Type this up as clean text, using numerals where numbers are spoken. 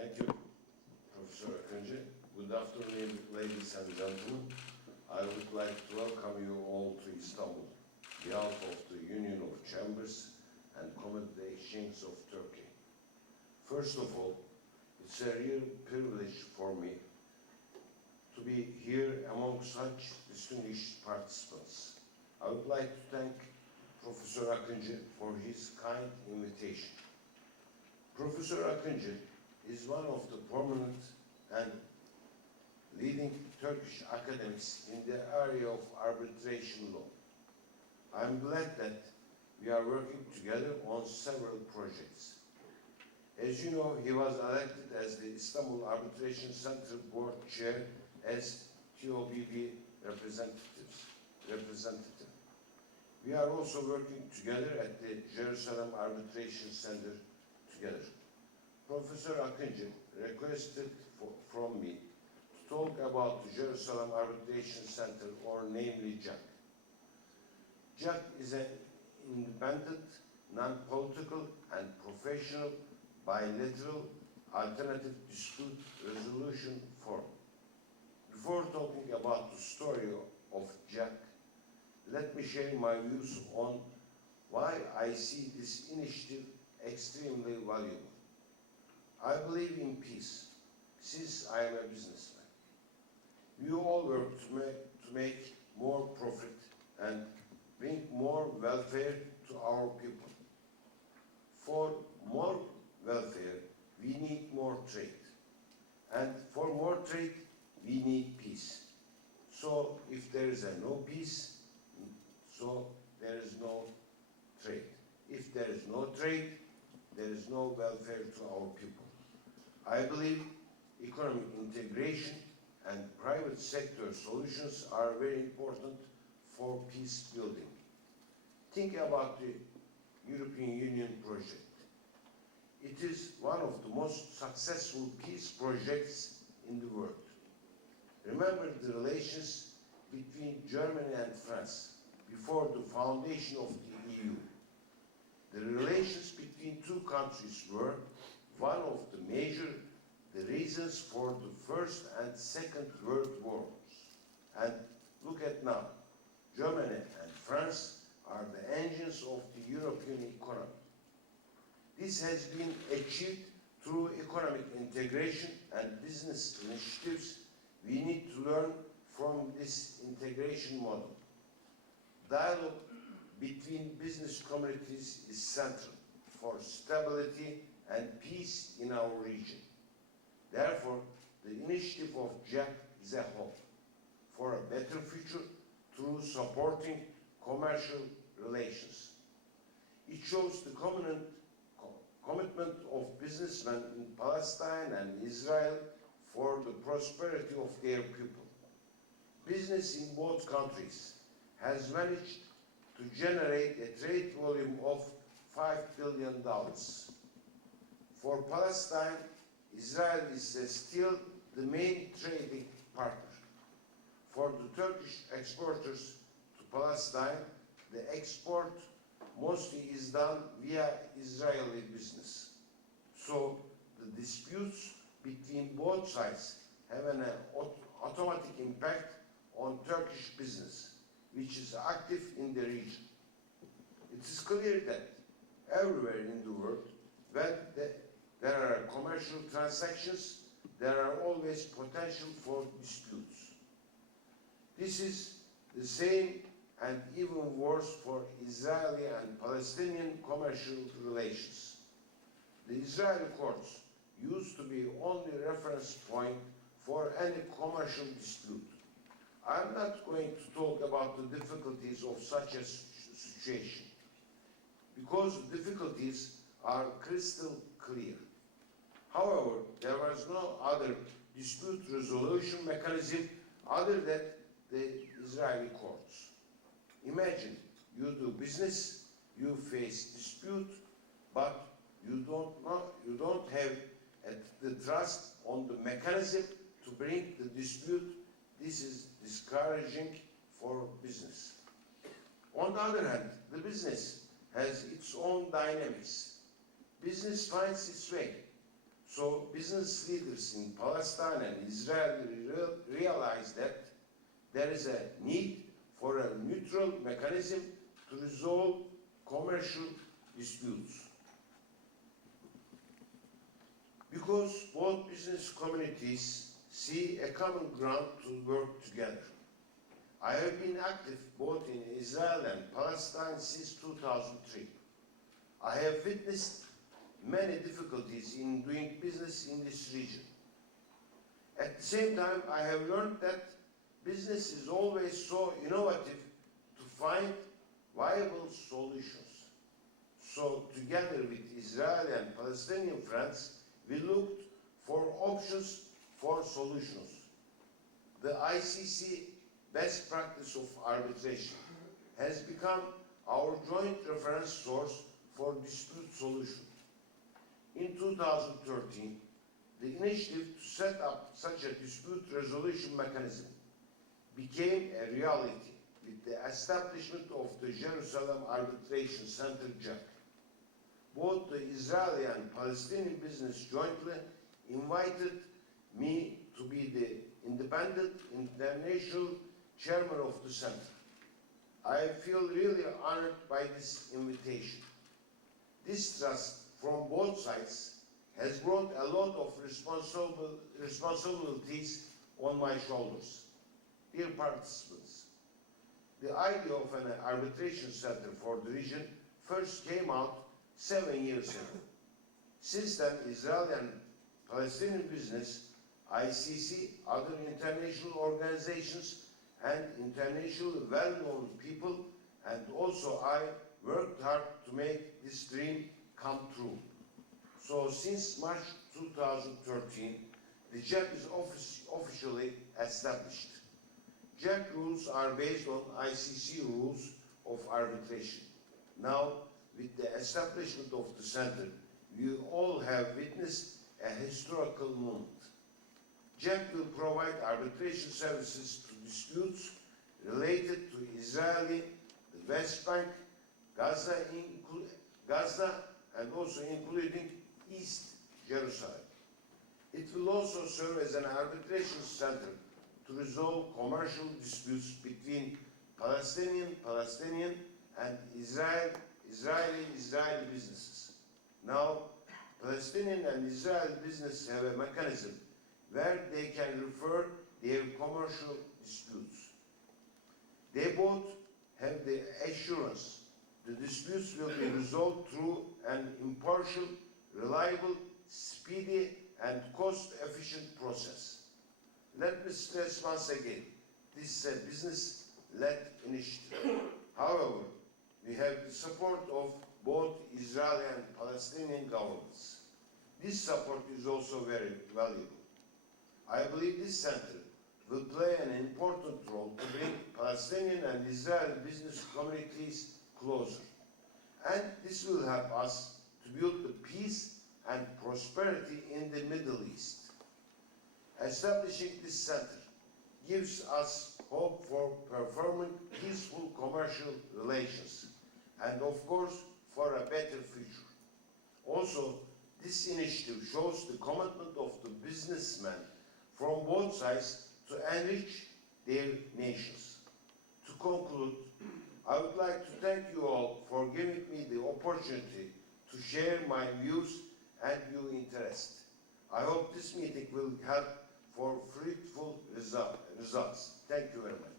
Thank you, Professor Akıncı. Good afternoon, ladies and gentlemen. I would like to welcome you all to Istanbul, on behalf of the Union of Chambers and Committee Exchange of Turkey. First of all, it's a real privilege for me to be here among such distinguished participants. I would like to thank Professor Akıncı for his kind invitation. Professor Akıncı is one of the prominent and leading Turkish academics in the area of arbitration law. I'm glad that we are working together on several projects. As you know, he was elected as the Istanbul Arbitration Centre Board Chair as TOBB representative. We are also working together at the Jerusalem Arbitration Centre together. Professor Akıncı requested from me to talk about the Jerusalem Arbitration Centre, or namely JAC. JAC is an independent, non-political and professional bilateral alternative dispute resolution forum. Before talking about the story of JAC, let me share my views on why I see this initiative extremely valuable. I believe in peace, since I am a businessman. We all work to make more profit and bring more welfare to our people. For more welfare, we need more trade. And for more trade, we need peace. So if there is no peace, so there is no trade. If there is no trade, there is no welfare to our people. I believe economic integration and private sector solutions are very important for peace building. Think about the European Union project. It is one of the most successful peace projects in the world. Remember the relations between Germany and France before the foundation of the EU. The relations between two countries were one of the reasons for the First and Second World Wars. And look at now, Germany and France are the engines of the European economy. This has been achieved through economic integration and business initiatives. We need to learn from this integration model. Dialogue between business communities is central for stability and peace in our region. Therefore, the initiative of JAC is a hope for a better future through supporting commercial relations. It shows the commitment of businessmen in Palestine and Israel for the prosperity of their people. Business in both countries has managed to generate a trade volume of $5 billion. For Palestine, Israel is still the main trading partner. For the Turkish exporters to Palestine, the export mostly is done via Israeli business. So the disputes between both sides have an automatic impact on Turkish business, which is active in the region. It is clear that everywhere in the world, when there are commercial transactions, there are always potential for disputes. This is the same and even worse for Israeli and Palestinian commercial relations. The Israeli courts used to be only reference point for any commercial dispute. I'm not going to talk about the difficulties of such a situation, because the difficulties are crystal clear. However, there was no other dispute resolution mechanism other than the Israeli courts. Imagine you do business, you face dispute, but you don't have the trust on the mechanism to bring the dispute. This is discouraging for business. On the other hand, the business has its own dynamics. Business finds its way. So business leaders in Palestine and Israel realize that there is a need for a neutral mechanism to resolve commercial disputes. Because both business communities see a common ground to work together. I have been active both in Israel and Palestine since 2003. I have witnessed many difficulties in doing business in this region. At the same time, I have learned that business is always so innovative to find viable solutions. So together with Israeli and Palestinian friends, we looked for options for solutions. The ICC best practice of arbitration has become our joint reference source for dispute solution. In 2013, the initiative to set up such a dispute resolution mechanism became a reality with the establishment of the Jerusalem Arbitration Centre, JAC. Both the Israeli and Palestinian business jointly invited me to be the independent international chairman of the center. I feel really honored by this invitation. This trust from both sides has brought a lot of responsibilities on my shoulders. Dear participants, the idea of an arbitration center for the region first came out 7 years ago. Since then, Israeli and Palestinian business, ICC, other international organizations, and international well-known people, and also I worked hard to make this dream come true. So since March 2013, the JAC is officially established. JAC rules are based on ICC rules of arbitration. Now, with the establishment of the center, we all have witnessed a historical moment. JAC will provide arbitration services to disputes related to Israeli, the West Bank, Gaza, and also including East Jerusalem. It will also serve as an arbitration center to resolve commercial disputes between Palestinian, and Israeli businesses. Now, Palestinian and Israeli businesses have a mechanism where they can refer their commercial disputes. They both have the assurance the disputes will be resolved through an impartial, reliable, speedy, and cost-efficient process. Let me stress once again, this is a business-led initiative. However, we have the support of both Israeli and Palestinian governments. This support is also very valuable. I believe this center will play an important role to bring Palestinian and Israeli business communities closer. And this will help us to build the peace and prosperity in the Middle East. Establishing this center gives us hope for performing peaceful commercial relations and, of course, for a better future. Also, this initiative shows the commitment of the businessmen from both sides to enrich their nations. To conclude, I would like to thank you all for giving me the opportunity to share my views and your interest. I hope this meeting will help for fruitful results. Thank you very much.